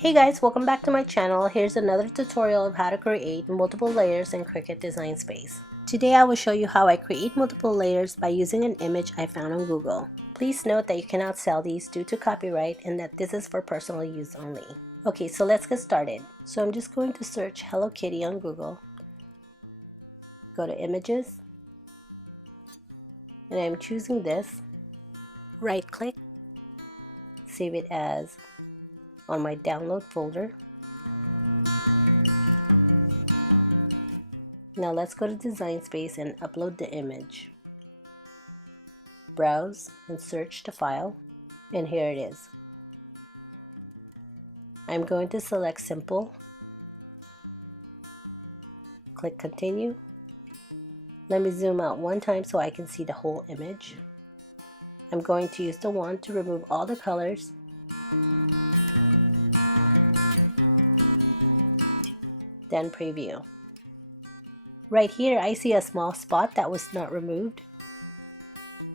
Hey guys, welcome back to my channel. Here's another tutorial of how to create multiple layers in Cricut Design Space. Today I will show you how I create multiple layers by using an image I found on Google. Please note that you cannot sell these due to copyright and that this is for personal use only. Okay, so let's get started. So I'm just going to search Hello Kitty on Google. Go to Images. And I'm choosing this. Right click. Save it as on my download folder. Now let's go to Design Space and upload the image. Browse and search the file, and here it is. I'm going to select Simple. Click Continue. Let me zoom out one time so I can see the whole image. I'm going to use the wand to remove all the colors. Then preview. Right here I see a small spot that was not removed.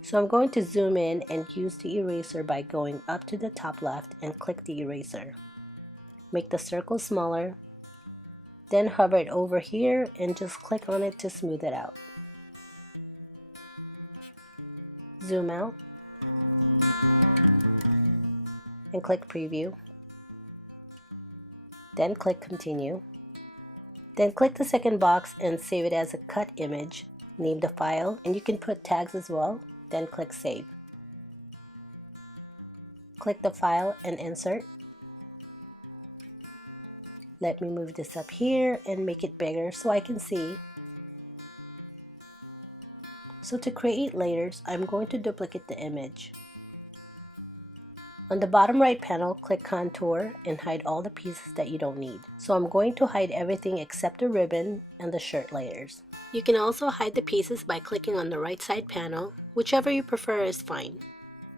So I'm going to zoom in and use the eraser by going up to the top left and click the eraser. Make the circle smaller. Then hover it over here and just click on it to smooth it out. Zoom out. And click Preview. Then click Continue. Then click the second box and save it as a cut image. Name the file, and you can put tags as well. Then click Save. Click the file and insert. Let me move this up here and make it bigger so I can see. So to create layers, I'm going to duplicate the image. On the bottom right panel, click Contour and hide all the pieces that you don't need. So I'm going to hide everything except the ribbon and the shirt layers. You can also hide the pieces by clicking on the right side panel. Whichever you prefer is fine.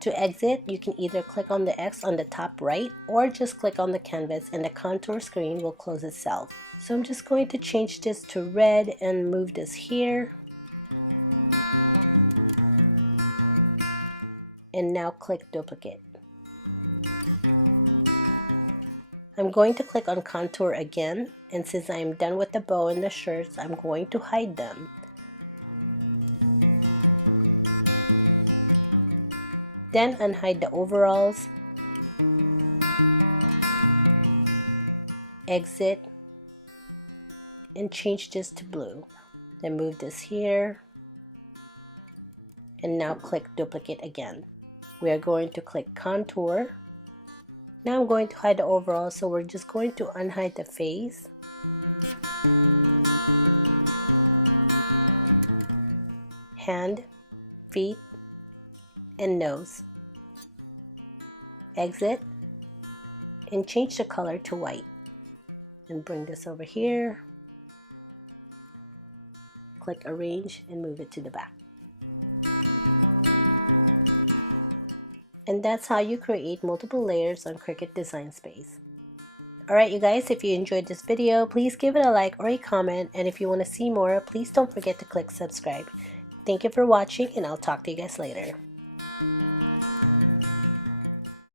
To exit, you can either click on the X on the top right or just click on the canvas and the contour screen will close itself. So I'm just going to change this to red and move this here. And now click Duplicate. I'm going to click on Contour again, and since I am done with the bow and the shirts, I'm going to hide them. Then unhide the overalls. Exit. And change this to blue. Then move this here. And now click Duplicate again. We are going to click Contour. Now I'm going to hide the overall, so we're just going to unhide the face. Hand, feet, and nose. Exit and change the color to white. And bring this over here. Click Arrange and move it to the back. And that's how you create multiple layers on Cricut Design Space. Alright you guys, if you enjoyed this video, please give it a like or a comment, and if you want to see more, please don't forget to click subscribe. Thank you for watching, and I'll talk to you guys later.